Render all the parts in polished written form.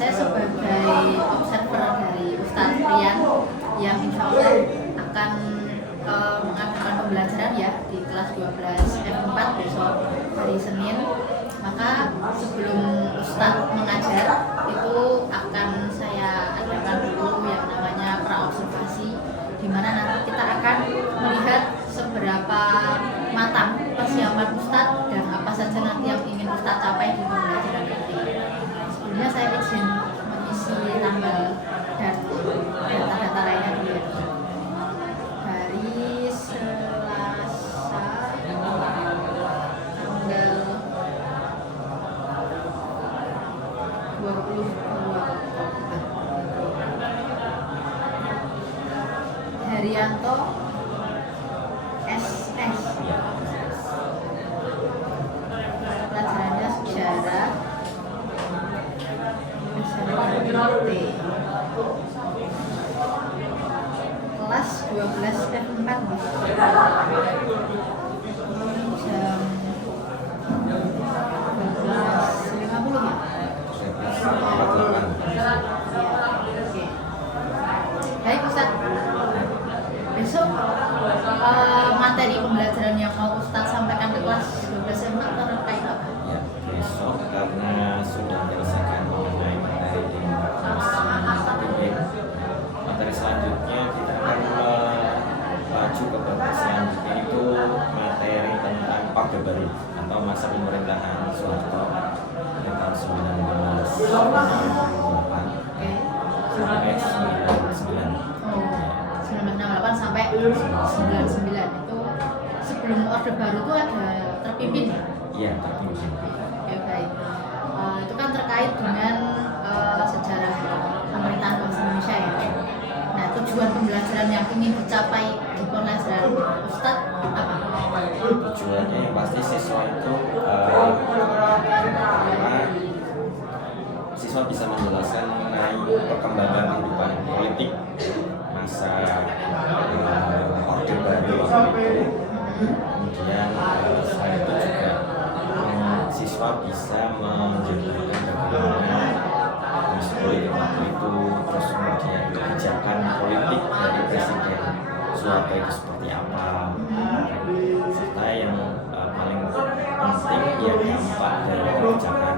Saya sebagai observer dari Ustadz Rian yang insya Allah akan mengadakan pembelajaran ya di kelas 12 F4 besok hari Senin. Maka sebelum Ustadz mengajar itu akan saya adakan dulu yang namanya praobservasi, di mana nanti kita akan melihat seberapa matang persiapan Ustadz dan apa saja nanti yang ingin Ustadz capai di pembelajaran nanti. Sebelumnya saya izin mengisi tanggal dan data-data lainnya dulu ya. Hari Selasa tanggal 22 Herianto SS. Pelajarannya sejarah SMPT. Kelas 12 F4 jam 12.50 ya? Oke. Baik Ustaz, besok materi pembelajaran yang mau Ustaz sampaikan ke kelas 12 F4 terkait apa? Ya, besok karena sudah menyelesaikan mengenai materi di materi selanjutnya kita akan maju ke babak selanjutnya, itu materi tentang Orde Baru atau masa pemerintahan Soeharto pada tahun 1968 sampai 99 itu sebelum Orde Baru itu ada terpimpin ya? Iya, terpimpin. Oke, baik. Itu kan terkait dengan sejarah pemerintahan bangsa Indonesia ya. Nah, tujuan pembelajaran yang ingin dicapai di pembelajaran Ustadz apa? Tujuannya yang pasti siswa itu pertama siswa bisa menjelaskan mengenai perkembangan kehidupan politik masa Orde Baru itu. Kemudian selain itu juga siswa bisa menjelaskan bagaimana kondisi politik waktu itu, terus kemudian kebijakan politik dari Presiden Soeharto itu seperti apa, serta yang paling penting ya dampak dari kebijakan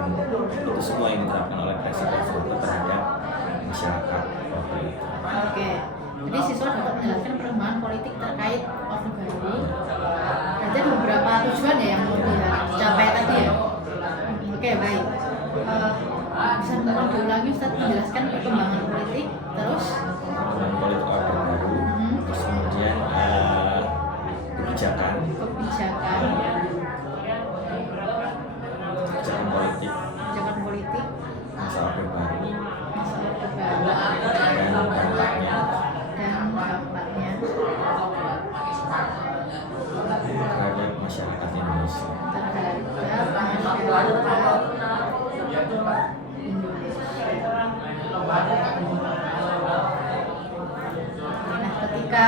itu semua yang diterapkan oleh Presiden Soeharto terhadap masyarakat waktu itu. Oke, jadi siswa dapat menjelaskan perkembangan politik terkait Orde Baru. Ada beberapa tujuan ya yang mau dicapai tadi ya. Oke, baik. Bisa tolong diulangi Ustadz menjelaskan perkembangan politik, terus Perkembangan politik Orde Baru, terus kemudian kebijakan politik masa Orde Baru dan dampaknya terhadap masyarakat Indonesia. Nah, ketika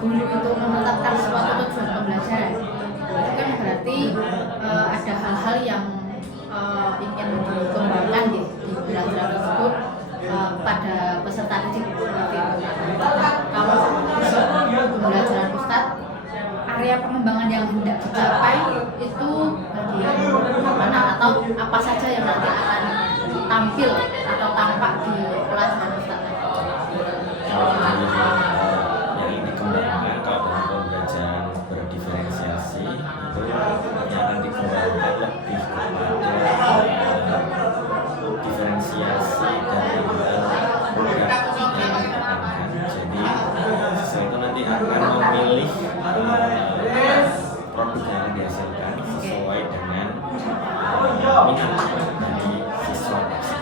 guru itu menetapkan suatu tujuan pembelajaran, itu kan berarti ada hal-hal yang ingin dikembangkan di pembelajaran tersebut pada peserta didik seperti itu. Kalau pembelajaran Ustadz, area pengembangan yang hendak dicapai itu bagian mana atau apa saja yang nanti akan tampil atau tampak di pelajaran Ustadz? Yang dikembangkan kalau dalam pembelajaran berdiferensiasi itu yang akan dikembangkan lebih kepada diferensiasi dari produk yang dikembangkan. Jadi siswa itu nanti akan memilih produk yang dihasilkan sesuai dengan minat dari siswa tersebut.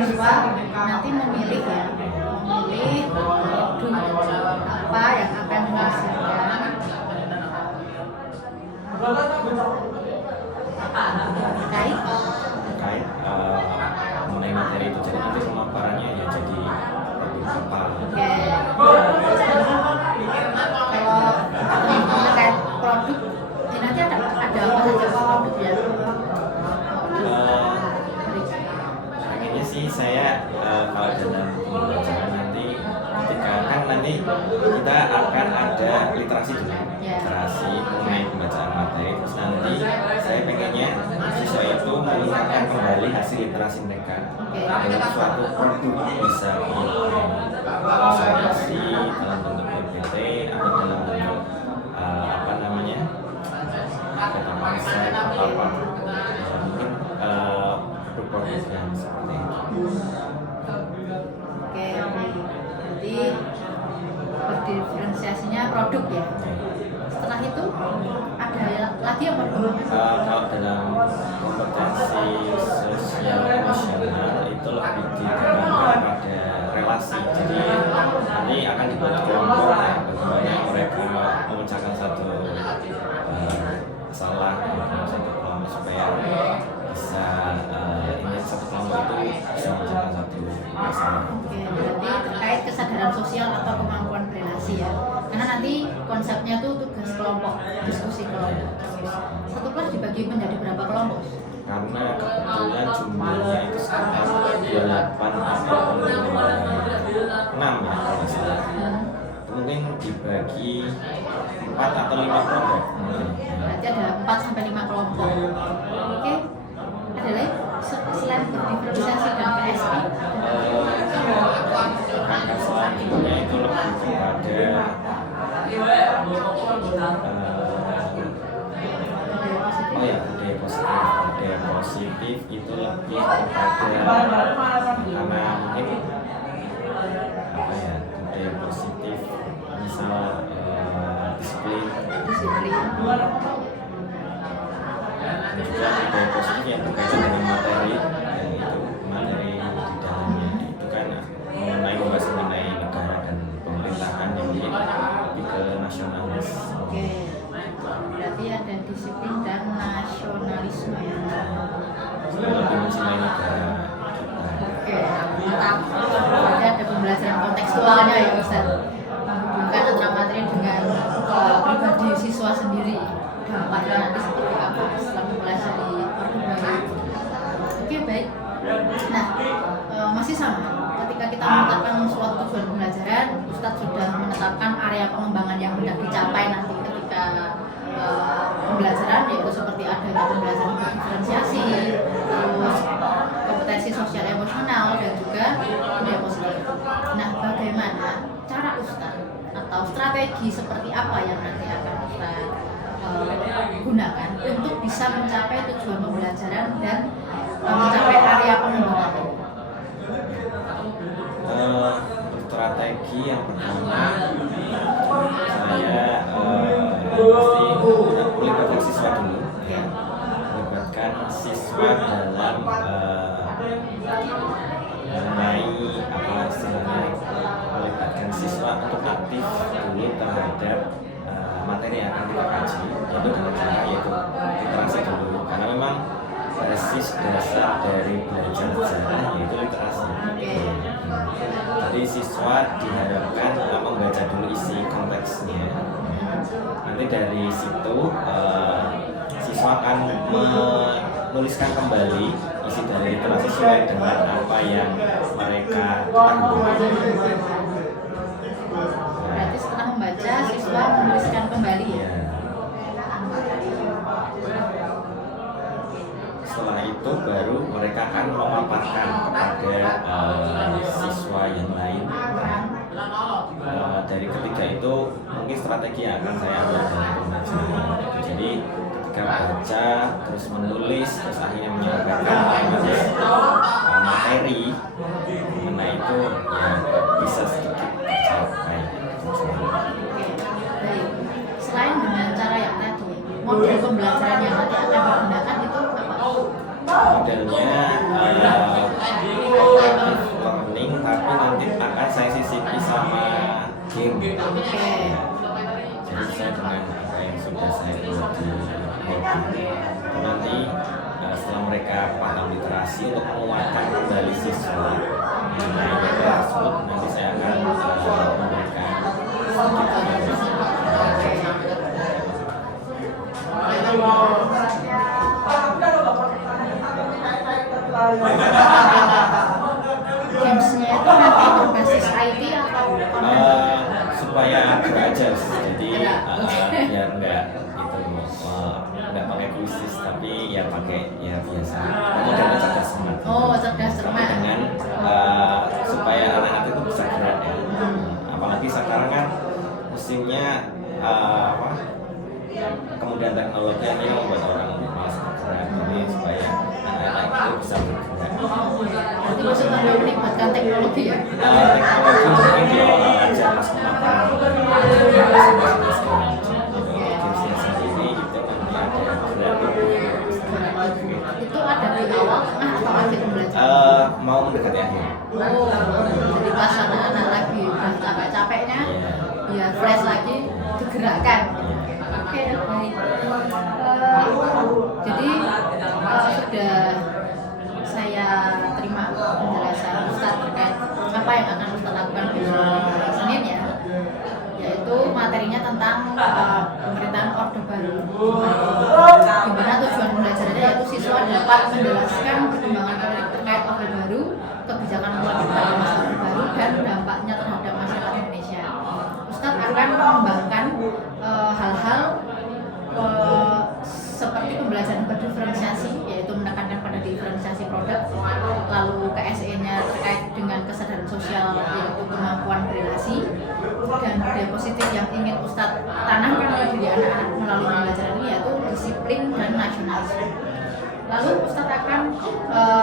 Siswa nanti memilih produk apa yang akan dihasilkan terkait mengenai materi itu. Jadi nanti pemaparannya ya jadi produk apa. Kalau terkait produk, ini nanti ada apa saja produknya? literasi dulu, Ya. literasi mengenai pembacaan materi. Terus nanti saya pengennya siswa itu menggunakan kembali hasil literasi mereka dalam suatu produk, bisa presentasi dalam bentuk PPT atau dalam bentuk apa namanya, kata konsep atau apa, mungkin produk-produk yang seperti itu. Oke, baik. Berarti berdiferensiasinya produk ya. Setelah itu ada lagi yang berkembang. Kalau dalam kompetensi sosial emosional itu lebih ditekankan pada relasi. Jadi nanti akan dibuat kelompok ya, bagaimana mereka memecahkan satu masalah dalam satu kelompok supaya bisa ini satu kelompok itu bisa memecahkan satu masalah. Oke, berarti terkait kesadaran sosial atau kemampuan berelasi ya. Karena nanti konsepnya tuh tugas kelompok, diskusi kelompok. Satu kelas dibagi menjadi berapa kelompok? Karena kebetulan jumlahnya itu sekitar 28 atau 6 ya kalau salah. Mungkin dibagi 4 atau 5 kelompok. Berarti ada 4 sampai 5 kelompok. Oke. Ada lagi selain berdiferensiasi dan PSI? Karena selanjutnya itu lebih kepada budaya positif itu lebih kepada karena mungkin apa ya, budaya positif misal disiplin juga budaya positif yang berkaitan dengan materi, dan itu materi di dalamnya itu kan mengenai membahas mengenai negara dan pemerintahan yang mungkin lebih ke nasionalis. Oke. Berarti ada disiplin dan nasionalisme ya. Lebih mencintai negara kita. Oke, mantap. Berarti ada pembelajaran kontekstualnya ya Ustaz. Menghubungkan antara materi dengan pribadi siswa sendiri. Dampaknya nanti seperti apa setelah mempelajari Orde Baru. Oke, baik. Nah, masih sama. Ketika kita menetapkan suatu tujuan pembelajaran, Ustadz sudah menetapkan area pengembangan yang hendak dicapai nanti ketika pembelajaran, yaitu seperti adanya pembelajaran diferensiasi, terus kompetensi sosial emosional, dan juga budaya positif. Nah, bagaimana cara Ustadz atau strategi seperti apa yang nanti akan kita gunakan untuk bisa mencapai tujuan pembelajaran dan mencapai area pengembangan itu? Strategi yang pertama, saya pasti melibatkan siswa dulu, melibatkan siswa dalam mengenai apa istilahnya, melibatkan siswa untuk aktif dulu terhadap materi yang akan kita kaji, yaitu dengan cara yaitu literasi dulu, karena memang basis dasar dari belajar sejarah yaitu literasi. Jadi siswa diharapkan membaca dulu isi konteksnya. Nanti dari situ siswa akan menuliskan kembali isi dari literasi sesuai dengan apa yang mereka ketahui. Berarti setelah membaca, siswa menuliskan kembali ya? Setelah itu baru mereka akan memaparkan kepada siswa yang lain. Dari ketiga itu mungkin strategi yang akan saya ambil dalam pembelajaran. Jadi ketika baca, terus menulis, terus akhirnya menyampaikan materi, mengenai itu ya bisa sedikit tercapai tujuan. Baik. Selain dengan cara yang tadi, model pembelajaran yang nanti akan digunakan itu apa? Modelnya learning, tapi nanti akan saya sisipi sama game. Jadi saya dengan apa yang sudah saya buat di hobi, nanti setelah mereka paham literasi, untuk menguatkan kembali siswa mengenai materi tersebut, nanti saya akan memberikan Gamesnya itu nanti berbasis IT atau supaya belajar, jadi pakai ya biasa model cerdas cermat. Oh, cerdas cermat. Dengan supaya anak-anak itu bisa gerak ya. Apalagi sekarang kan musimnya kemudian teknologi yang ini membuat orang malas bergerak, ini supaya anak-anak itu bisa bergerak. Berarti maksudnya melibatkan teknologi ya? Teknologi mungkin diolah aja pas kemakan gamesnya sendiri gitu nanti ada gerak. Itu ada di awal, tengah atau akhir pembelajaran? Mau mendekati akhir. Oh, jadi pas anak-anak lagi udah capek-capeknya, ya fresh lagi, digerakkan. Oke, baik. Jadi sudah saya terima penjelasan Ustadz terkait apa yang akan Ustadz lakukan besok hari Senin ya, yaitu materinya tentang pemerintahan Orde Baru. Gimana tujuan pembelajarannya, yaitu siswa dapat menjelaskan perkembangan politik terkait Orde Baru, kebijakan pemerintah di masa Orde Baru, dan dampaknya terhadap masyarakat Indonesia. Ustadz akan mengembangkan hal-hal seperti pembelajaran berdiferensiasi, yaitu menekankan pada diferensiasi produk, lalu KSE-nya terkait dengan kesadaran sosial, yaitu kemampuan berelasi, dan budaya positif yang ingin Ustadz tanamkan pada diri anak-anak melalui pembelajaran ini, yaitu disiplin dan nasionalisme. Lalu Ustadz akan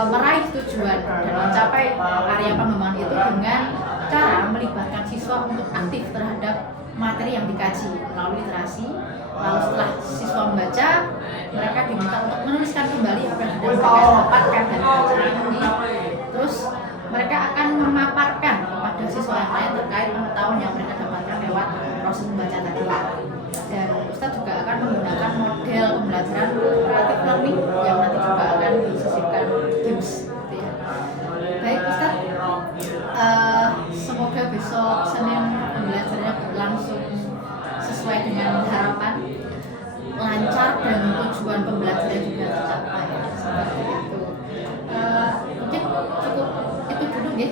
meraih tujuan dan mencapai area pengembangan itu dengan cara melibatkan siswa untuk aktif terhadap materi yang dikaji melalui literasi. Lalu setelah siswa membaca, mereka diminta untuk menuliskan kembali apa yang sudah mereka dapatkan dari pelajaran ini. Terus mereka akan memaparkan kepada siswa yang lain terkait pengetahuan yang mereka dapatkan lewat proses membaca tadi. Dan Ustadz juga akan menggunakan model pembelajaran creative learning yang nanti juga akan disisipkan games gitu ya. Baik Ustadz, semoga besok Senin pembelajarannya berlangsung sesuai dengan harapan, lancar, dan tujuan pembelajaran juga tercapai seperti itu. Mungkin cukup itu dulu ya.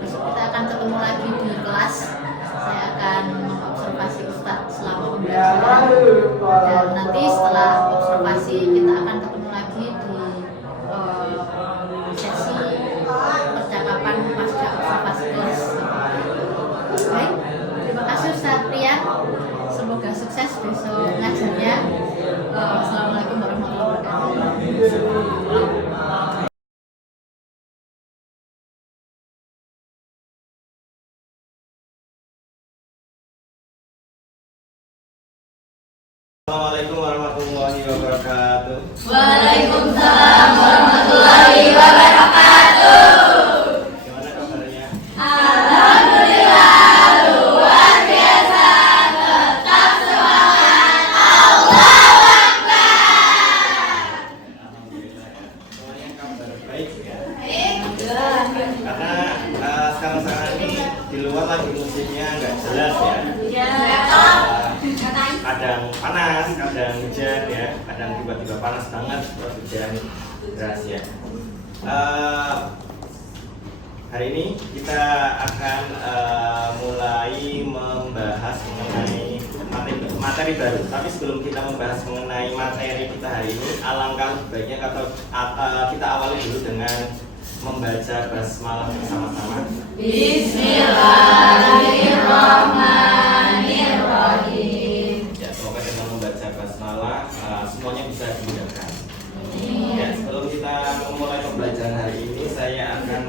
Besok kita akan ketemu lagi di kelas. Saya akan mengobservasi Ustadz selama pembelajaran, dan nanti setelah observasi kita akan ketemu lagi di sesi percakapan pasca observasi kelas. Baik, terima kasih Ustadz Rian. Semoga sukses besok ngajarnya. Wassalamualaikum warahmatullahi wabarakatuh. Assalamualaikum warahmatullahi wabarakatuh. Waalaikumsalam warahmatullahi wabarakatuh. Gimana kabarnya? Alhamdulillah, luar biasa, tetap semangat, Allahu Akbar. Alhamdulillah ya. Semuanya kabar baik ya. Alhamdulillah. Karena sekarang ini di luar lagi musimnya nggak jelas ya. Kadang panas, kadang hujan ya, kadang tiba-tiba panas banget, terus hujan deras ya. Hari ini kita akan mulai membahas mengenai materi baru. Tapi sebelum kita membahas mengenai materi kita hari ini, alangkah baiknya kita awali dulu dengan membaca basmalah bersama-sama. Bismillahirrahmanirrahim. Ya, semoga dengan membaca basmalah semuanya bisa dimudahkan. Ya, sebelum kita memulai pembelajaran hari ini, saya akan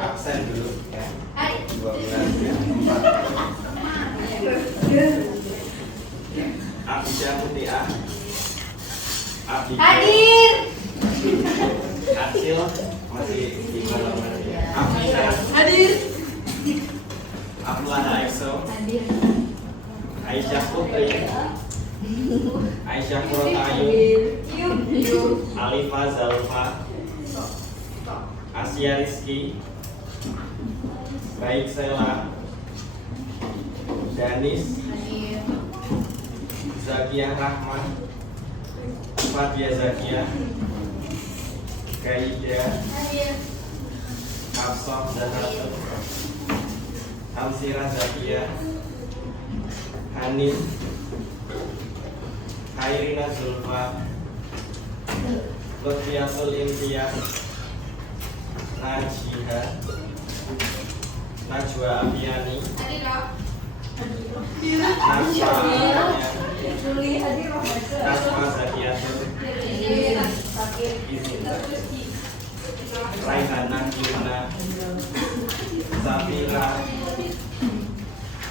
absen dulu ya. 12 ya, 4. Abijah Mutiah. Hadir. Acil masih di malam ya. Afina Hadir. Aflah Aexo. Hadir. Aisyah Putri. Aisyah Purotayu. Alifa Zalfa. Asia Rizky. Baik Sela. Danis. Hadir. Zakia Rahman. Fadia Zakia. Kaida. Hadir. Hafsah Zahatun. Hamsirah Zakia. Hanin. Hairina Zulfa. Lutfiyatul Imtiyaz, Najiha, Najwa Afiani, Najwa Zakiatul, Izin, Raihana Yuna, Safira,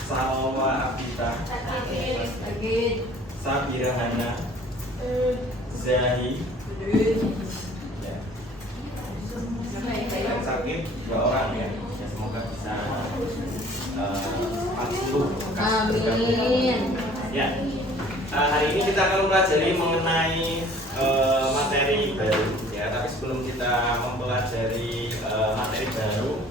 Salwa Abita, Sabira Hana, Zahi. Ya. Yang sakit 2 orang ya. Ya semoga bisa sembuh. Amin. Ya. Hari ini kita akan mempelajari mengenai materi baru ya. Tapi sebelum kita mempelajari materi baru,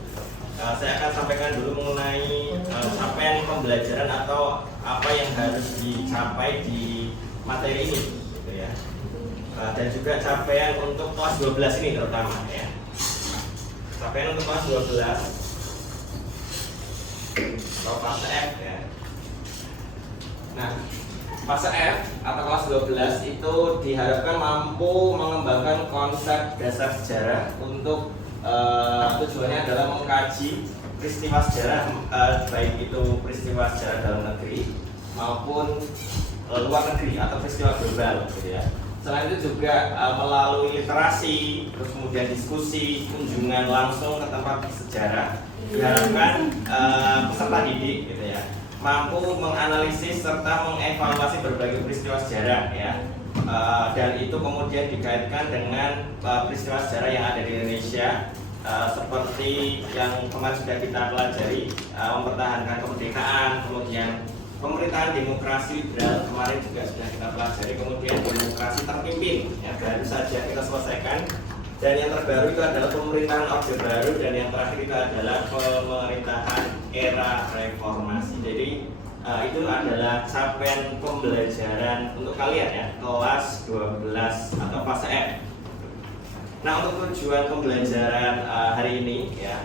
saya akan sampaikan dulu mengenai capaian pembelajaran atau apa yang harus dicapai di materi ini, gitu ya. Dan juga capaian untuk kelas 12 ini terutama ya. Capaian untuk kelas 12 atau fase F ya. Nah, fase F atau kelas 12 itu diharapkan mampu mengembangkan konsep dasar sejarah untuk tujuannya adalah mengkaji peristiwa sejarah, baik itu peristiwa sejarah dalam negeri maupun luar negeri atau peristiwa global, gitu ya. Selain itu juga melalui literasi, terus kemudian diskusi, kunjungan langsung ke tempat sejarah, diharapkan peserta didik, gitu ya, mampu menganalisis serta mengevaluasi berbagai peristiwa sejarah, ya. Dan itu kemudian dikaitkan dengan peristiwa sejarah yang ada di Indonesia, seperti yang kemarin sudah kita pelajari, mempertahankan kemerdekaan, kemudian pemerintahan demokrasi liberal kemarin juga sudah kita pelajari, kemudian demokrasi terpimpin yang baru saja kita selesaikan, dan yang terbaru itu adalah pemerintahan Orde Baru, dan yang terakhir itu adalah pemerintahan era reformasi. Jadi itu adalah capaian pembelajaran untuk kalian ya, kelas 12 atau fase F. Nah, untuk tujuan pembelajaran hari ini ya,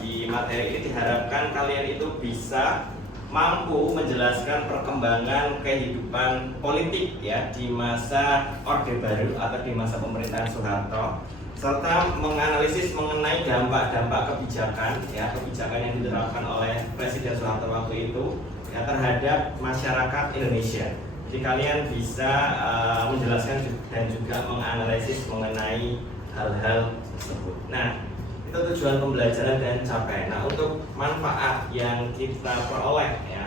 di materi ini diharapkan kalian itu bisa mampu menjelaskan perkembangan kehidupan politik ya di masa Orde Baru atau di masa pemerintahan Soeharto, serta menganalisis mengenai dampak-dampak kebijakan ya, kebijakan yang diterapkan oleh Presiden Soeharto waktu itu ya, terhadap masyarakat Indonesia. Jadi kalian bisa menjelaskan dan juga menganalisis mengenai hal-hal tersebut. Nah, itu tujuan pembelajaran dan capaian. Nah, untuk manfaat yang kita peroleh ya,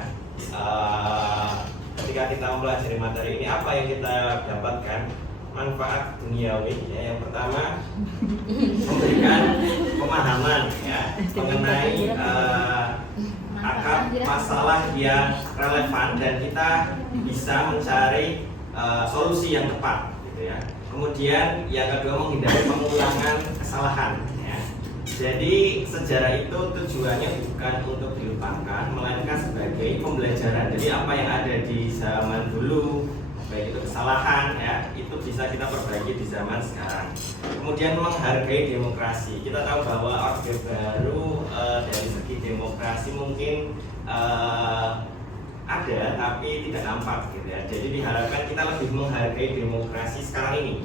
ketika kita mempelajari materi ini, apa yang kita dapatkan? Manfaat duniawi ya. Yang pertama, memberikan pemahaman ya mengenai akar masalah yang relevan, dan kita bisa mencari solusi yang tepat, gitu ya. Kemudian yang kedua, menghindari pengulangan kesalahan ya. Jadi sejarah itu tujuannya bukan untuk dilupakan, melainkan sebagai pembelajaran. Jadi apa yang ada di zaman dulu, baik itu kesalahan ya, itu bisa kita perbaiki di zaman sekarang. Kemudian menghargai demokrasi. Kita tahu bahwa Orde Baru dari segi demokrasi mungkin ada tapi tidak nampak, gitu ya. Jadi diharapkan kita lebih menghargai demokrasi sekarang ini.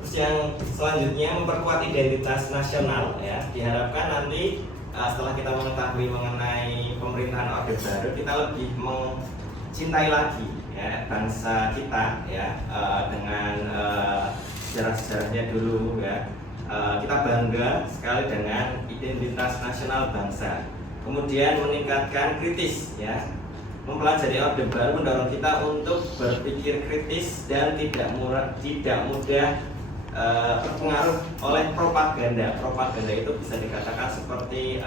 Terus yang selanjutnya, memperkuat identitas nasional ya. Diharapkan nanti setelah kita mengetahui mengenai pemerintahan Orde Baru, kita lebih mencintai lagi ya bangsa kita ya, dengan sejarah-sejarahnya dulu ya. Kita bangga sekali dengan identitas nasional bangsa. Kemudian meningkatkan kritis ya. Mempelajari Orde Baru mendorong kita untuk berpikir kritis dan tidak mudah terpengaruh oleh propaganda. Propaganda itu bisa dikatakan seperti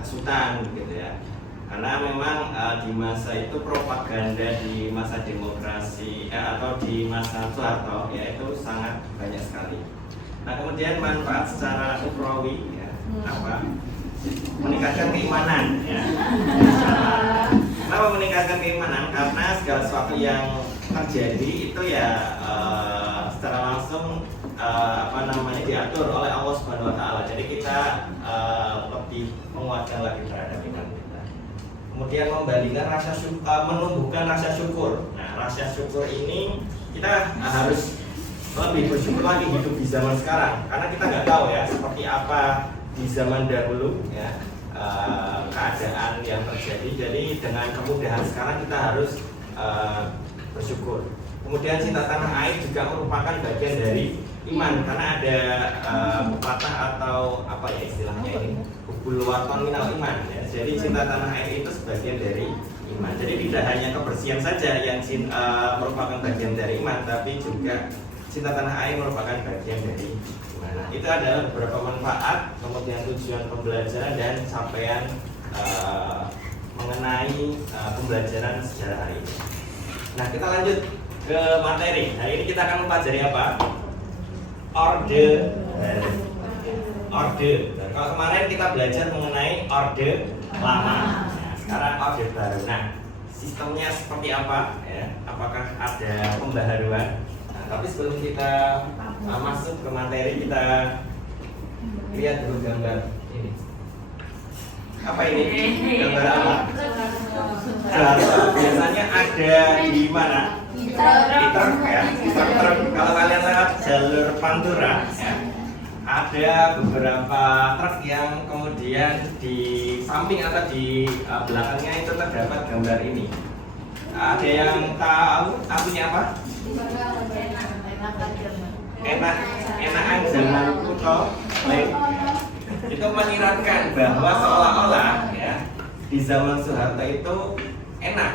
hasutan gitu ya. Karena memang di masa itu propaganda di masa demokrasi atau di masa Soeharto ya, itu sangat banyak sekali. Nah, kemudian manfaat secara ukhrawi ya, meningkatkan keimanan ya. Kenapa meningkatkan keimanan? Karena segala sesuatu yang terjadi itu ya secara langsung diatur oleh Allah Subhanahu wa taala. Jadi kita lebih menguatkan lagi terhadap iman kita. Kemudian membandingkan menumbuhkan rasa syukur. Nah, rasa syukur ini kita harus lebih bersyukur lagi hidup di zaman sekarang, karena kita nggak tahu ya seperti apa di zaman dahulu ya keadaan yang terjadi. Jadi dengan kemudahan sekarang kita harus bersyukur. Kemudian cinta tanah air juga merupakan bagian dari iman, karena ada pepatah atau apa ya istilahnya ini, hubul waton minal iman ya. Jadi cinta tanah air itu sebagian dari iman. Jadi tidak hanya kebersihan saja yang merupakan bagian dari iman, tapi juga cinta tanah air merupakan bagian dari iman. Nah, itu adalah beberapa manfaat, kemudian tujuan pembelajaran dan capaian mengenai pembelajaran sejarah hari ini. Nah, kita lanjut ke materi. Hari ini kita akan mempelajari apa? Orde baru. Orde. Dan kalau kemarin kita belajar mengenai orde lama. Nah, sekarang orde baru. Nah, sistemnya seperti apa? Ya, apakah ada pembaharuan? Nah, tapi sebelum kita masuk ke materi, kita lihat dulu gambar ini. Apa ini? Gambar apa? Biasanya ada di mana? Di truk ya, di truk. Kalau kalian lewat jalur Pantura ya, ada beberapa truk yang kemudian di samping atau di belakangnya itu terdapat gambar ini. Ada yang tahu artinya apa? Enakan zaman kuno. Itu menyiratkan bahwa seolah-olah ya di zaman Soeharto itu enak.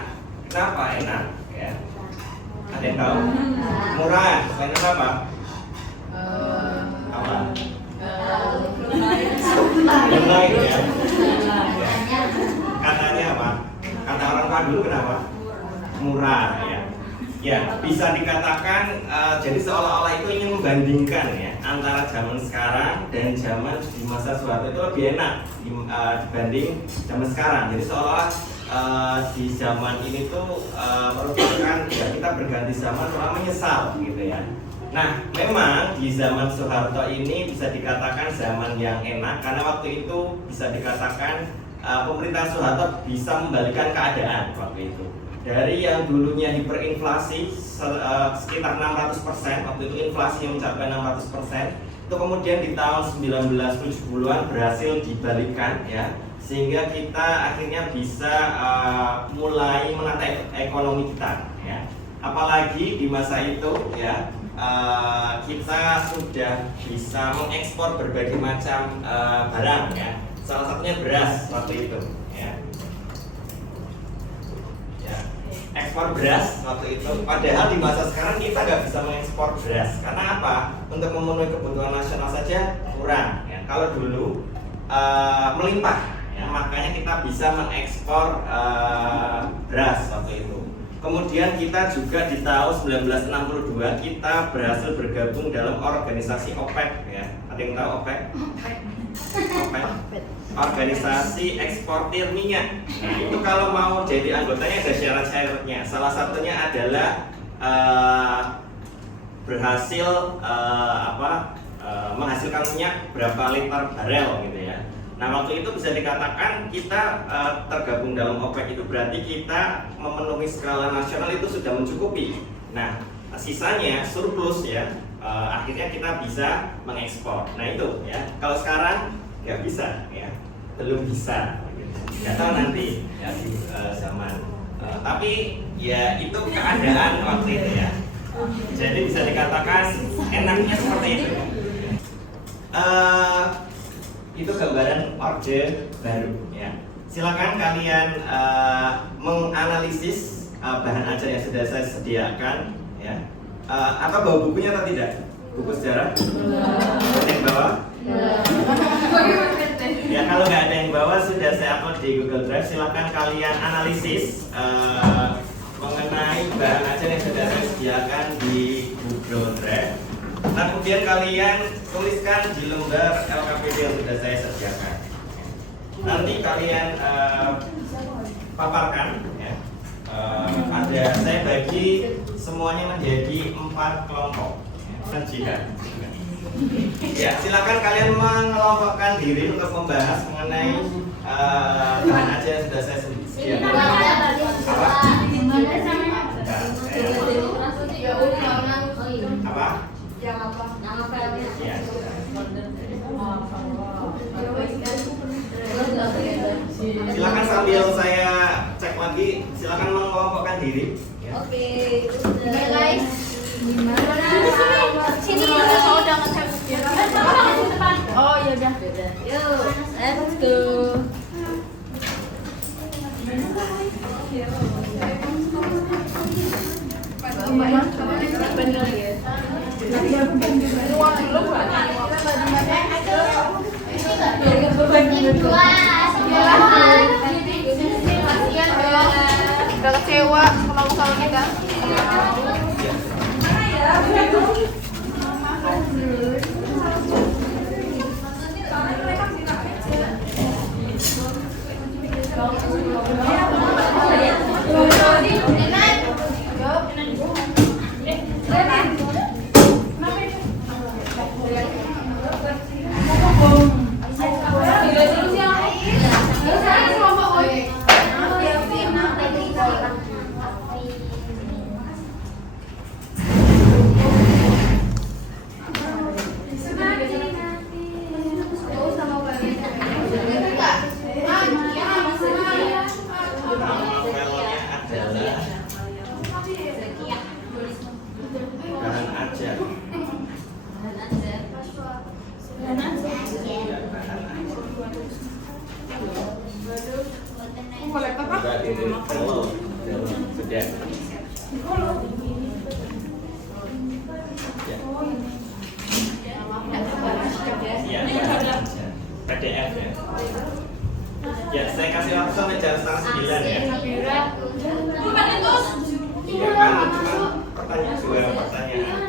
Kenapa enak? Ya. Ada yang tahu? Murah. Selain itu apa? Apa? Mulai ya. Katanya apa? Kata orang tua dulu kenapa? Murah ya. Ya, bisa dikatakan jadi seolah-olah itu ingin membandingkan ya antara zaman sekarang dan zaman di masa Soeharto itu lebih enak dibanding zaman sekarang. Jadi seolah di zaman ini tuh merupakan ya kita berganti zaman malah menyesal gitu ya. Nah, memang di zaman Soeharto ini bisa dikatakan zaman yang enak karena waktu itu bisa dikatakan pemerintah Soeharto bisa membalikan keadaan waktu itu. Dari yang dulunya hiperinflasi sekitar 600%, waktu itu inflasi yang mencapai 600%, itu kemudian di tahun 1970-an berhasil dibalikan ya, sehingga kita akhirnya bisa mulai menata ekonomi kita ya. Apalagi di masa itu ya kita sudah bisa mengekspor berbagai macam barang ya, salah satunya beras waktu itu ya. Ekspor beras waktu itu, padahal di masa sekarang kita nggak bisa mengekspor beras karena apa? Untuk memenuhi kebutuhan nasional saja kurang ya. Kalau dulu melimpah ya, makanya kita bisa mengekspor beras waktu itu. Kemudian kita juga di tahun 1962 kita berhasil bergabung dalam organisasi OPEC ya. Ada yang tahu OPEC? OPEC, organisasi eksportir minyak. Nah, itu kalau mau jadi anggotanya ada syarat-syaratnya. Salah satunya adalah berhasil menghasilkan minyak berapa liter barel gitu ya. Nah, waktu itu bisa dikatakan kita tergabung dalam OPEC itu berarti kita memenuhi skala nasional itu sudah mencukupi. Nah, sisanya surplus ya. Akhirnya kita bisa mengekspor. Nah itu ya. Kalau sekarang nggak bisa ya, belum bisa. Nggak tahu nanti ya di zaman. Tapi ya itu keadaan waktu itu ya. Jadi bisa dikatakan enaknya seperti itu. Itu gambaran orde baru ya. Silakan kalian menganalisis bahan ajar yang sudah saya sediakan ya. Atau bawa bukunya atau tidak? Buku sejarah? Ada yang bawa? Ya kalau nggak ada yang bawa sudah saya upload di Google Drive. Silahkan kalian analisis mengenai bahan ajar yang sudah saya sediakan di Google Drive. Nah kemudian kalian tuliskan di lembar LKPD yang sudah saya sediakan. Nanti kalian paparkan ya. Ada saya bagi semuanya menjadi 4 kelompok. Jika ya silakan kalian mengelompokkan diri untuk membahas mengenai bahan ajar yang sudah saya sediakan. Apa? sambil saya cek lagi, silakan mengelompokkan diri. Ya. Oke. Oke, guys. Gimana? Sini kalau udah nge-save. Oh, iya udah. Yuk, let's go. Udah kecewa sama kita. PDF ya. Ya, saya kasih waktu sampai jam 8:30 ya. Iya kan, cuma pertanyaan dua pertanyaan.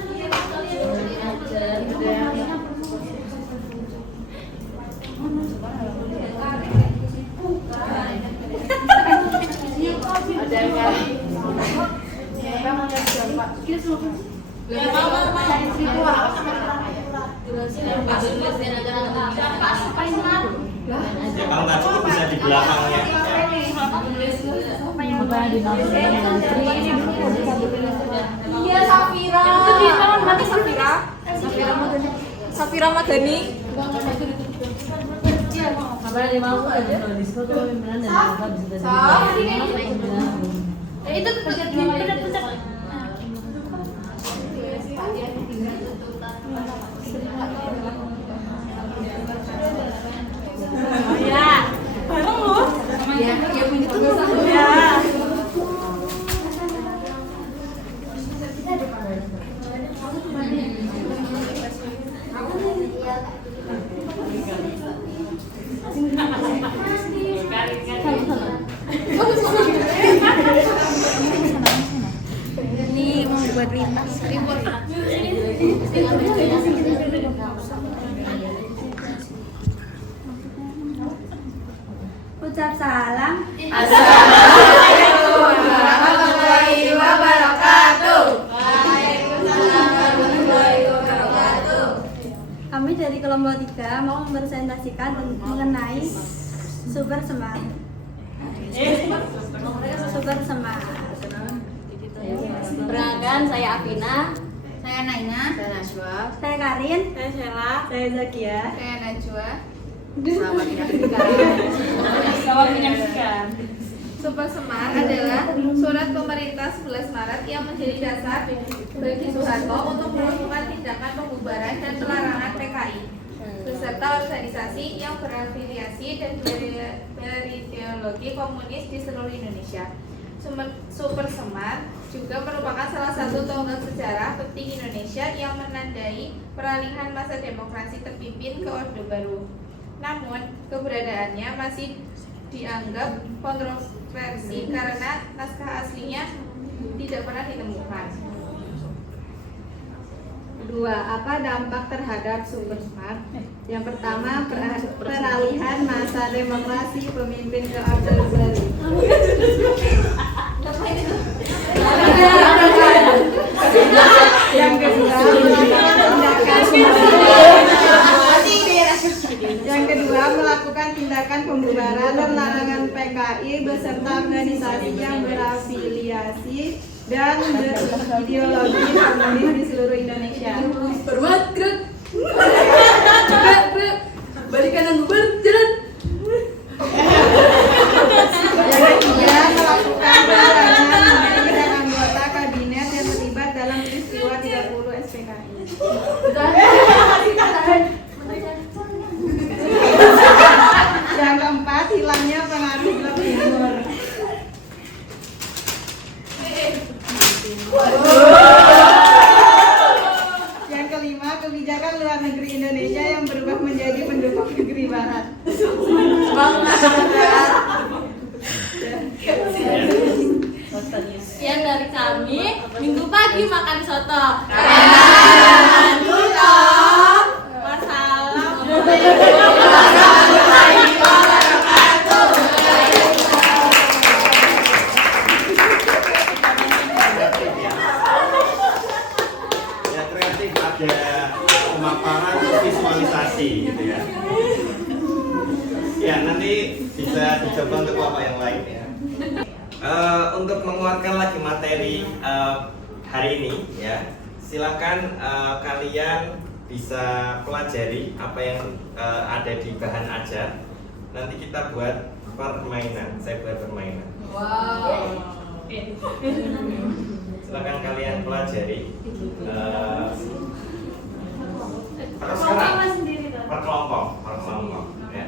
Ada yang kali. Ya kalau nggak cukup bisa di belakangnya. Iya, Safira. Nanti Safira. Safira Madani. Itu pencet. Bareng loh. Ya punya tuh. Ya. Ini mau buat lintas. Ucap salam. Assalamualaikum warahmatullahi wabarakatuh. Waalaikumsalam warahmatullahi wabarakatuh. Kami dari kelompok 3 mau mempresentasikan mengenai super smart. Super smart. Perkenalkan, saya Afina. Saya Naina. Saya Najwa. Saya Karin. Saya Sheila. Saya Zakia. Saya Najwa. Selamat menyaksikan. Super Smart adalah surat pemerintah 11 Maret yang menjadi dasar bagi Soeharto untuk melakukan tindakan pembubaran dan pelarangan PKI beserta organisasi yang berafiliasi dan berideologi komunis di seluruh Indonesia. Super Smart juga merupakan salah satu tonggak sejarah penting Indonesia yang menandai peralihan masa demokrasi terpimpin ke Orde Baru. Namun, keberadaannya masih dianggap kontroversi karena naskah aslinya tidak pernah ditemukan. Kedua, apa dampak terhadap super smart? Yang pertama, peralihan masa demokrasi pemimpin ke Orde Baru. Yang kedua, melakukan tindakan pembubaran dan larangan PKI beserta organisasi yang berafiliasi dan berideologi komunis di seluruh Indonesia. Berbuat gerak. Gerak. Balik kanan bubar, jalan. PKI. Yang keempat, hilangnya pengaruh klub timur. Yang kelima, kebijakan luar negeri Indonesia yang berubah menjadi pendukung negeri barat. Sekian dari kami. Minggu pagi makan soto. Wassalam. Ya kreatif, ada pemaparan visualisasi gitu ya. Ya nanti bisa dicoba untuk kelompok yang lain ya. Untuk menguatkan lagi materi hari ini ya, silakan kalian bisa pelajari apa yang ada di bahan ajar. Nanti kita buat permainan, saya buat permainan. Silakan kalian pelajari. Per kelompok ya.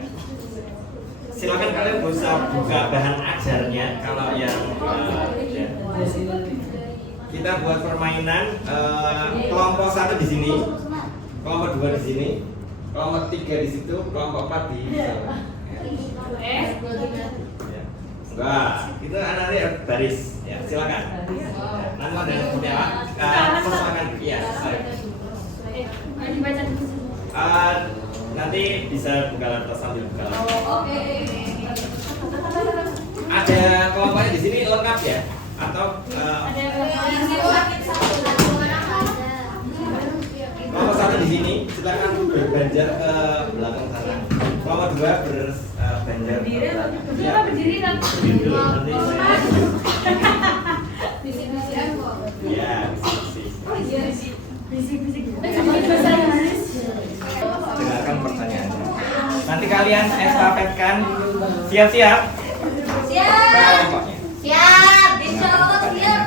Silakan kalian bisa buka bahan ajarnya kalau yang ya. Kita buat permainan kelompok 1 di sini, kelompok 2 di sini, kelompok 3 di situ, kelompok 4 di sana. Ya. Enggak, itu anak-anak baris ya, silakan. Nanti ada yang punya silakan iya. Nanti bisa buka laptop sambil buka laptop. Ada kelompoknya di sini lengkap ya? Atau kelompok 1 di sini silakan berbanjar ke belakang sana. Kelompok 2 berbanjar ke belakang. Ya. Berdiri dulu nanti. Ya, dengarkan pertanyaannya. Nanti kalian estafetkan. Siap-siap? Siap. Kelompoknya. Siap. Insyaallah siap.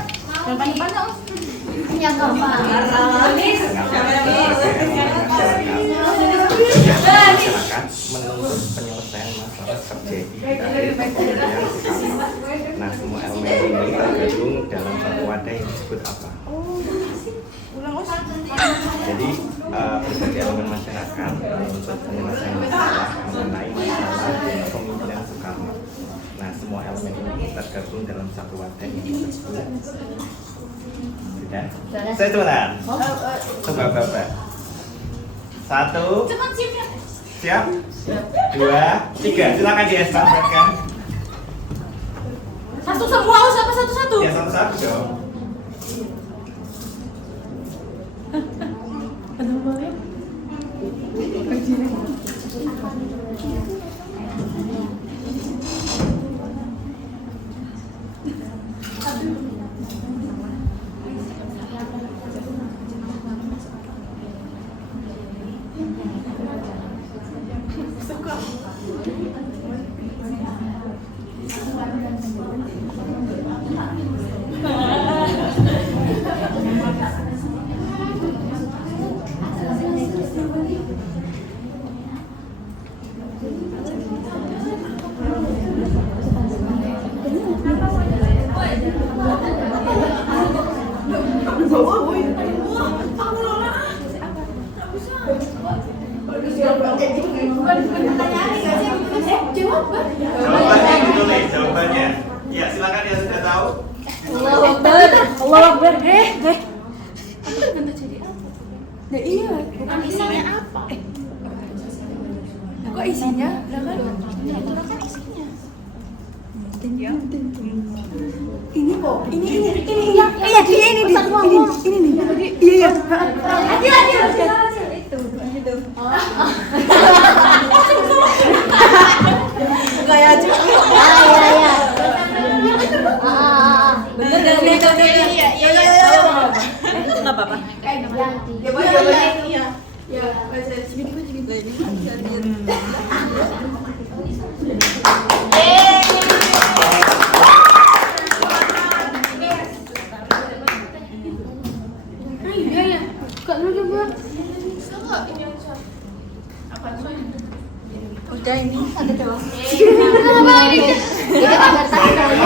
Yang gampang. Masyarakat menuntut penyelesaian masalah terjadi dari perbedaan sikap. Nah, semua elemen ini tergabung dalam satu wadah yang disebut apa? Jadi berbagai elemen masyarakat menuntut penyelesaian masalah mengenai masalah kepemimpinan Soekarno. Nah, semua elemen ini tergabung dalam satu wadah yang disebut. Sudah? Saya tuan. Coba Bapak. 1. Cepat siap. Siap? 2, 3. Silakan diestafetkan. Satu semua siapa satu-satu? Ya satu-satu dong. Jawabannya ditulis, jawabannya. Ya, silakan yang sudah tahu. Allah Akbar. Aku terbentuk jadi apa? Nah, iya, bukan isinya apa? Kok isinya? Lah kan aturan kan isinya. Ini kok, ini iya ini nih. Iya. Itu. Kayak aja. Iya. Bener kan? Iya. Enggak apa-apa. Iya. Ya, baca sini. Buka dulu coba. Udah ini ada doang. Kita ada pertanyaannya.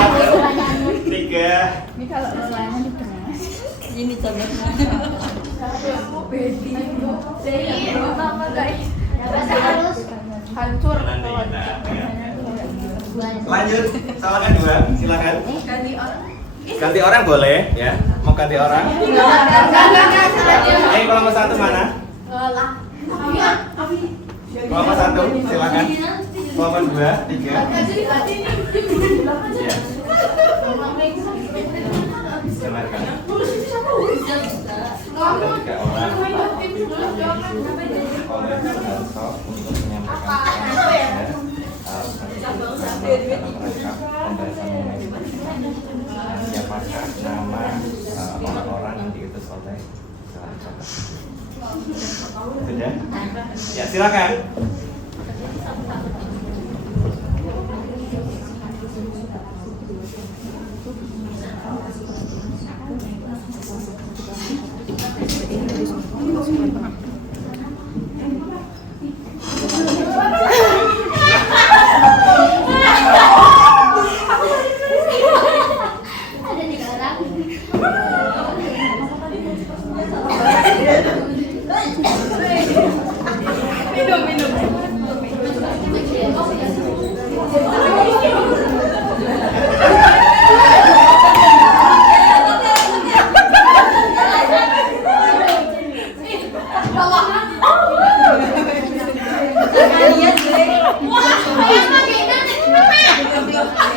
3. Ini kalau rolanya di tengah. Ini coba. Harus Hancur. Nanti kita lanjut sama kedua, silakan. Ganti orang boleh ya. Mau ganti orang? Kelompok 1 mana? Kelompok 1 silakan. Kelompok 2, 3. Ya. Silakan. Ada 3 orang oleh Soeharto untuk menyampaikan siapakah nama orang-orang yang diutus oleh Soeharto. Sudah? Ya, silakan. ada 3 orang.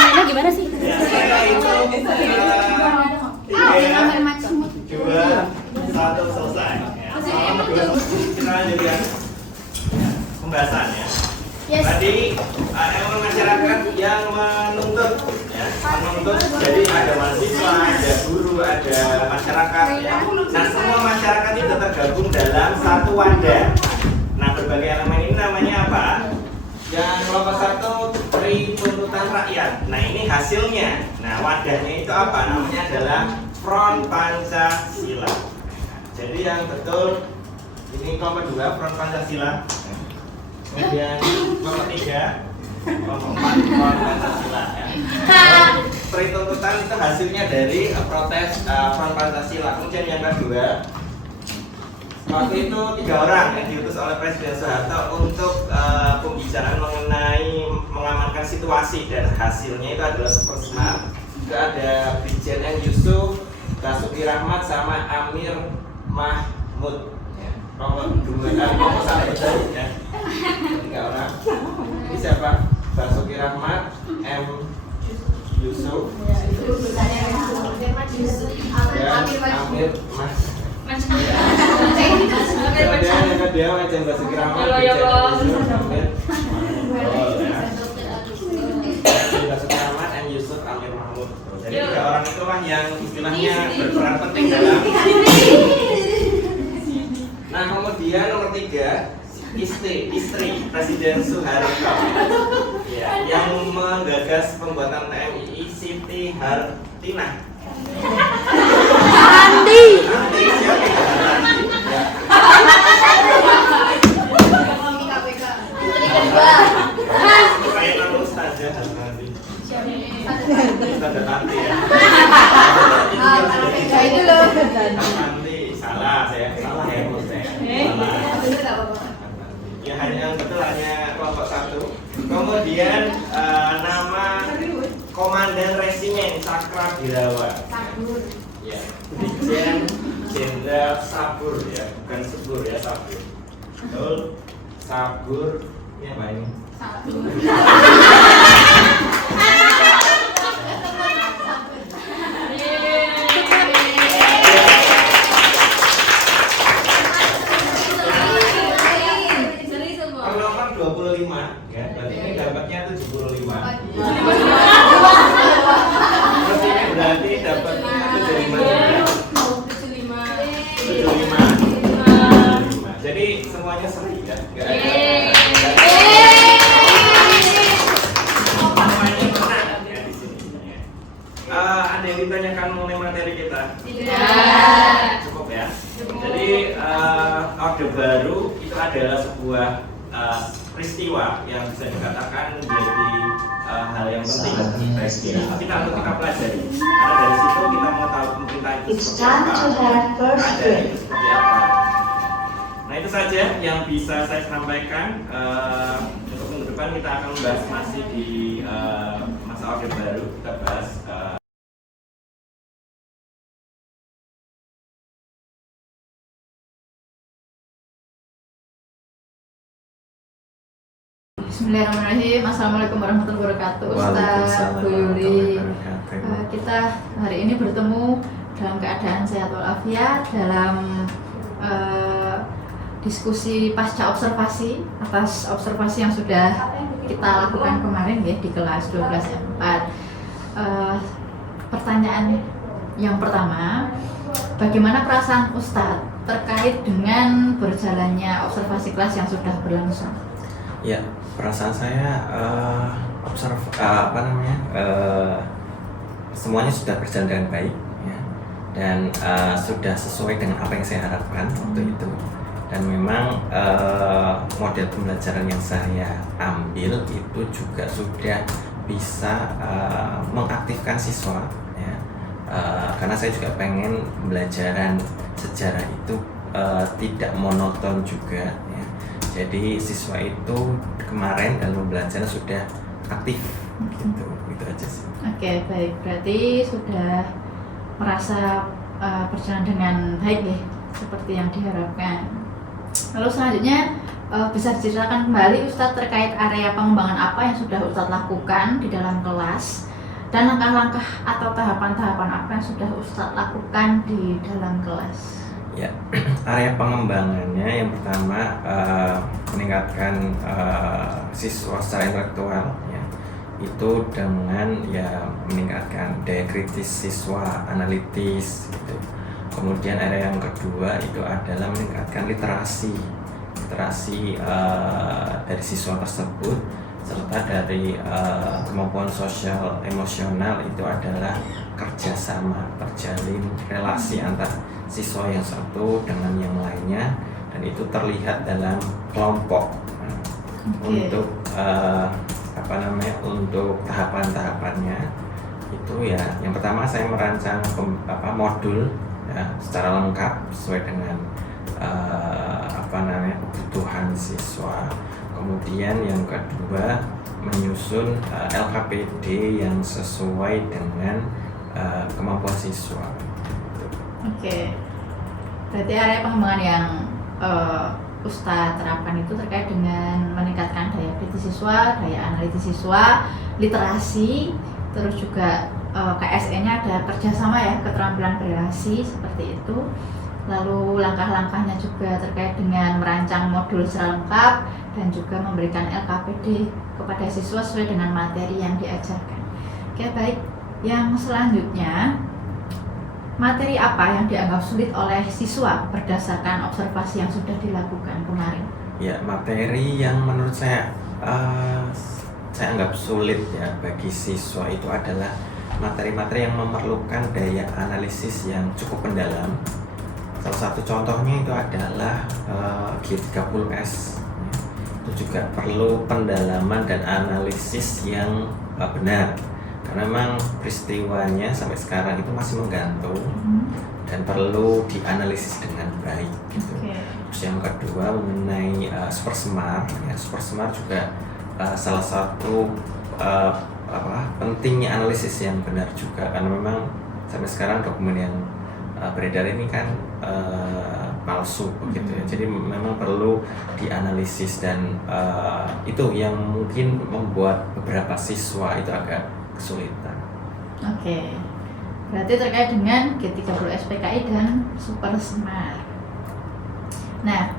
Caranya gimana sih? Dua, satu selesai. Kita lanjutkan pembahasannya. Tadi elemen masyarakat yang menuntut, ya, menuntut. Jadi ada mahasiswa, ada guru, ada masyarakat. Ya. Nah, semua masyarakat itu tergabung dalam satu wadah. Nah, berbagai elemen ini namanya apa? Yang kelompok 1 Tri Tuntutan Rakyat. Nah, ini hasilnya. Nah, wadahnya itu apa? Namanya adalah Front Pancasila. Jadi yang betul ini kelompok 2 Front Pancasila. Kemudian kelompok 3 kelompok 4 Front Pancasila. Ya. Tri Tuntutan itu hasilnya dari protes Front Pancasila. Kemudian yang kedua, waktu itu 3 orang yang diutus oleh Presiden Soeharto untuk pembicaraan mengenai mengamankan situasi, dan hasilnya itu adalah Super Smart. Itu ada Brigjen N. Yusuf, Basuki Rahmat, sama Amir Mahmud. Ya. Kelompok 1 tadi ya. 3 orang. Ini siapa? Basuki Rahmat, M. Yusuf, dan Amir Mahmud. Kemudian yang kedua Majen Basuki Rahmat, Basuki Rahmat, M. Yusuf, Amir Mahmud. Jadi 3 orang itulah yang istilahnya berperan penting dalam. Nah, kemudian nomor 3 istri Presiden Soeharto, ya, yang menggagas pembuatan TMI, Siti Hartinah. Andi. Nanti siapa yang Hartanti? Ya. Kayak nama Ustazah Hartanti. Ustazah Tanti ya. Itu loh. Hartanti salah saya, salah ya menurut saya. Salah. Ya hanya yang betul hanya kelompok 1. Kemudian nama Komandan Resimen Sakra Birawa. Ya, Brigjen Jenderal Sabur ya, bukan Subur ya, Sabur. Betul, Sabur. Ini apa ini? Ada yang ditanyakan mengenai materi kita? Tidak. Cukup ya. Jadi Orde Baru itu adalah sebuah peristiwa yang bisa dikatakan menjadi hal yang penting bagi kita untuk kita pelajari. Karena dari situ kita mau tahu pemerintah itu seperti apa, keadaan itu seperti apa. Nah itu saja yang bisa saya sampaikan. Untuk minggu depan kita akan membahas masih di masa Orde Baru. Kita bahas Bismillahirrahmanirrahim. Assalamualaikum warahmatullahi wabarakatuh. Ustaz Bu Yuli. Kita hari ini bertemu dalam keadaan sehat walafiat dalam diskusi pasca observasi atas observasi yang sudah kita lakukan kemarin ya di kelas 12 M4. Pertanyaan yang pertama, bagaimana perasaan Ustadz terkait dengan berjalannya observasi kelas yang sudah berlangsung? Ya, perasaan saya semuanya sudah berjalan dengan baik ya, dan sudah sesuai dengan apa yang saya harapkan waktu itu. Dan memang model pembelajaran yang saya ambil itu juga sudah bisa mengaktifkan siswa ya. Karena saya juga pengen pembelajaran sejarah itu tidak monoton juga ya. Jadi siswa itu kemarin dalam pembelajaran sudah aktif gitu, itu aja sih. Oke, baik. Berarti sudah merasa berjalan dengan baik ya, seperti yang diharapkan. Lalu selanjutnya bisa diceritakan kembali Ustadz terkait area pengembangan apa yang sudah Ustadz lakukan di dalam kelas dan langkah-langkah atau tahapan-tahapan apa yang sudah Ustadz lakukan di dalam kelas. Ya, area pengembangannya yang pertama meningkatkan siswa secara intelektual ya, itu dengan ya meningkatkan daya kritis siswa, analitis gitu. Kemudian area yang kedua itu adalah meningkatkan literasi dari siswa tersebut, serta dari kemampuan sosial emosional itu adalah kerjasama, terjalin relasi antar siswa yang satu dengan yang lainnya, dan itu terlihat dalam kelompok. Untuk untuk tahapan-tahapannya itu ya, yang pertama saya merancang modul ya, secara lengkap sesuai dengan kebutuhan siswa. Kemudian yang kedua menyusun LKPD yang sesuai dengan kemampuan siswa. Oke, berarti area pengembangan yang Ustadz terapkan itu terkait dengan meningkatkan daya kritis siswa, daya analitis siswa, literasi, terus juga KSE-nya ada kerjasama ya, keterampilan berelasi seperti itu. Lalu langkah-langkahnya juga terkait dengan merancang modul secara lengkap dan juga memberikan LKPD kepada siswa sesuai dengan materi yang diajarkan. Oke, baik. Yang selanjutnya, materi apa yang dianggap sulit oleh siswa berdasarkan observasi yang sudah dilakukan kemarin? Ya, materi yang menurut saya anggap sulit ya bagi siswa itu adalah materi-materi yang memerlukan daya analisis yang cukup mendalam. Salah satu contohnya itu adalah G30S. Itu juga perlu pendalaman dan analisis yang benar. Karena memang peristiwanya sampai sekarang itu masih menggantung dan perlu dianalisis dengan baik gitu. Terus yang kedua mengenai Super Smart ya, Super Smart juga salah satu pentingnya analisis yang benar juga, karena memang sampai sekarang dokumen yang beredar ini kan palsu begitu ya. Jadi memang perlu dianalisis, dan itu yang mungkin membuat beberapa siswa itu agak kesulitan. Oke, berarti terkait dengan G30S PKI dan Super Smart. Nah,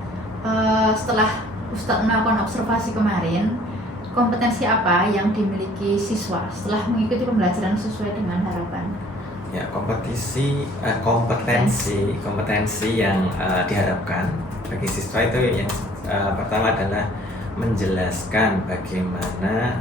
setelah Ustadz melakukan observasi kemarin, kompetensi apa yang dimiliki siswa setelah mengikuti pembelajaran sesuai dengan harapan? Ya, kompetensi yang diharapkan bagi siswa itu yang pertama adalah menjelaskan bagaimana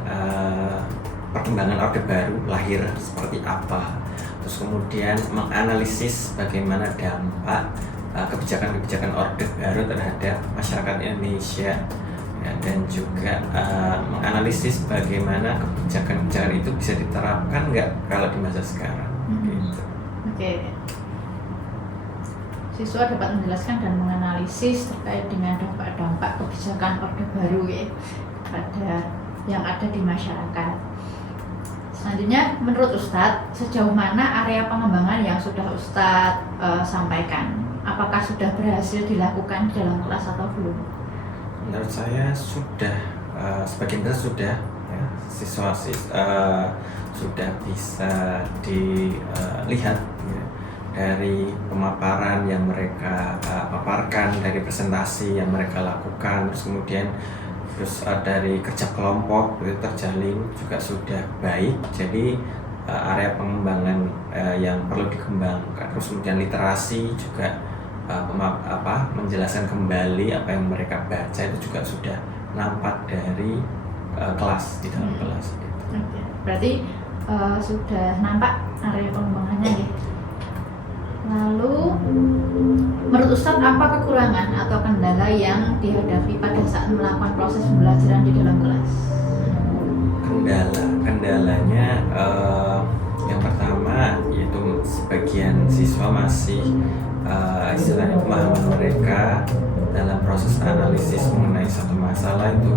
perkembangan Orde Baru lahir seperti apa, terus kemudian menganalisis bagaimana dampak kebijakan-kebijakan Orde Baru terhadap masyarakat Indonesia, ya, dan juga menganalisis bagaimana kebijakan-kebijakan itu bisa diterapkan nggak kalau di masa sekarang. Gitu. Oke. Siswa dapat menjelaskan dan menganalisis terkait dengan dampak-dampak kebijakan Orde Baru ya pada yang ada di masyarakat. Selanjutnya, menurut Ustadz, sejauh mana area pengembangan yang sudah Ustadz sampaikan? Apakah sudah berhasil dilakukan di dalam kelas atau belum? Menurut saya sudah, sebagian besar sudah, ya, siswa sudah bisa dilihat ya, dari pemaparan yang mereka paparkan, dari presentasi yang mereka lakukan, terus dari kerja kelompok itu terjalin juga sudah baik. Jadi area pengembangan yang perlu dikembangkan, terus kemudian literasi juga menjelaskan kembali apa yang mereka baca itu juga sudah nampak dari kelas, di dalam kelas gitu. Oke. Berarti sudah nampak area pengembangannya ya. Lalu menurut Ustadz, apa kekurangan atau kendala yang dihadapi pada saat melakukan proses pembelajaran di dalam kelas? Kendalanya yang pertama yaitu sebagian siswa masih istilahnya pemahaman mereka dalam proses analisis mengenai satu masalah itu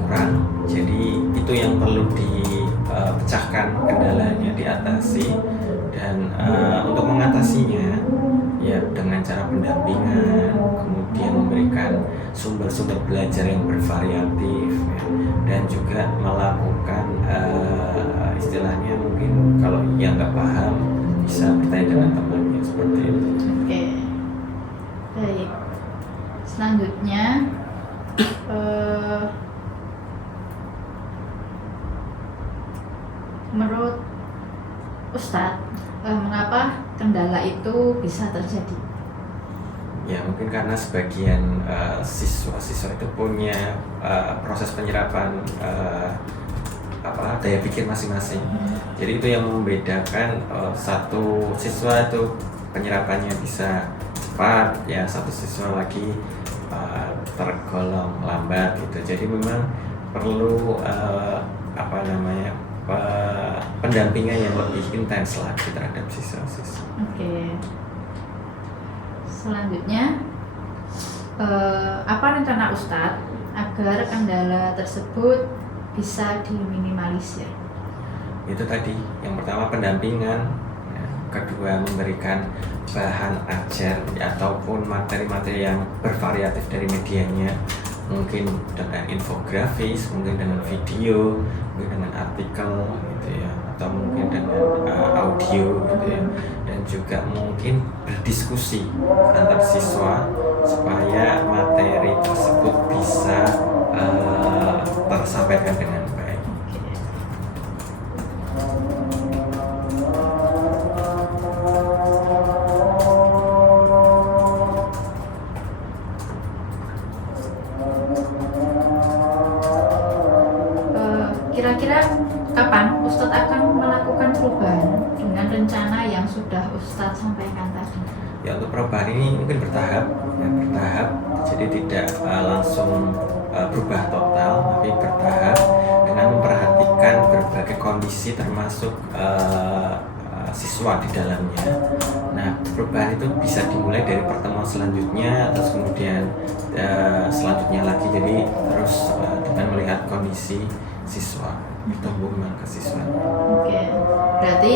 kurang. Jadi itu yang perlu dipecahkan, kendalanya diatasi, dan untuk mengatasinya ya dengan cara pendampingan, kemudian memberikan sumber-sumber belajar yang bervariatif ya, dan juga melakukan istilahnya mungkin kalau yang nggak paham bisa bertanya dengan temannya, seperti itu. Oke, baik. Selanjutnya menurut Ustadz, mengapa kendala itu bisa terjadi? Ya mungkin karena sebagian siswa-siswa itu punya proses penyerapan daya pikir masing-masing. Jadi itu yang membedakan, satu siswa itu penyerapannya bisa cepat, ya satu siswa lagi tergolong lambat gitu. Jadi memang perlu pendampingan yang lebih intens lagi terhadap siswa-siswa. Oke. Selanjutnya, apa rencana Ustadz agar kendala tersebut bisa diminimalisir? Itu tadi, yang pertama pendampingan, ya, kedua memberikan bahan ajar ataupun materi-materi yang bervariatif dari medianya, mungkin dengan infografis, mungkin dengan video, mungkin dengan artikel gitu ya, atau mungkin dengan audio gitu ya, dan juga mungkin berdiskusi antar siswa supaya materi tersebut bisa tersampaikan dengan baik. Kira-kira kapan Ustadz akan melakukan perubahan dengan rencana yang sudah Ustadz sampaikan tadi? Ya, untuk perubahan ini mungkin bertahap, jadi tidak langsung berubah total, tapi bertahap dengan memperhatikan berbagai kondisi termasuk siswa di dalamnya. Nah, perubahan itu bisa dimulai dari pertemuan selanjutnya, terus kemudian selanjutnya lagi, jadi terus dengan melihat kondisi siswa, pertumbuhan ke siswa. Oke, berarti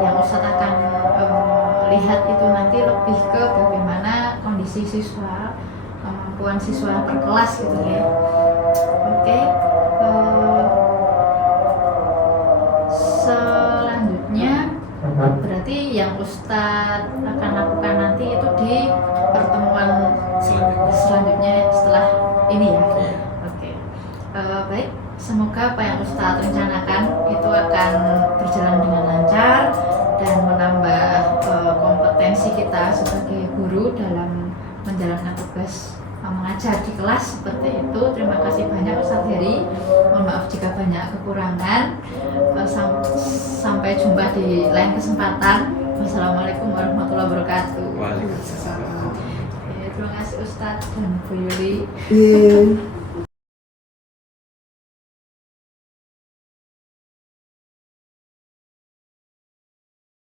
yang Ustadz akan lihat itu nanti lebih ke bagaimana kondisi siswa, kemampuan siswa per kelas gitu ya. Oke, selanjutnya berarti yang Ustadz akan lakukan nanti itu di pertemuan selanjutnya setelah ini ya. Oke, baik. Semoga apa yang Ustadz rencanakan itu akan berjalan dengan lancar dan menambah kompetensi kita sebagai guru dalam menjalankan tugas mengajar di kelas seperti itu. Terima kasih banyak Ustadz Heri. Mohon maaf maaf jika banyak kekurangan. Sampai jumpa di lain kesempatan. Wassalamualaikum warahmatullahi wabarakatuh. Waalaikumsalam. Oke, terima kasih Ustadz dan Bu Yuli. Iya.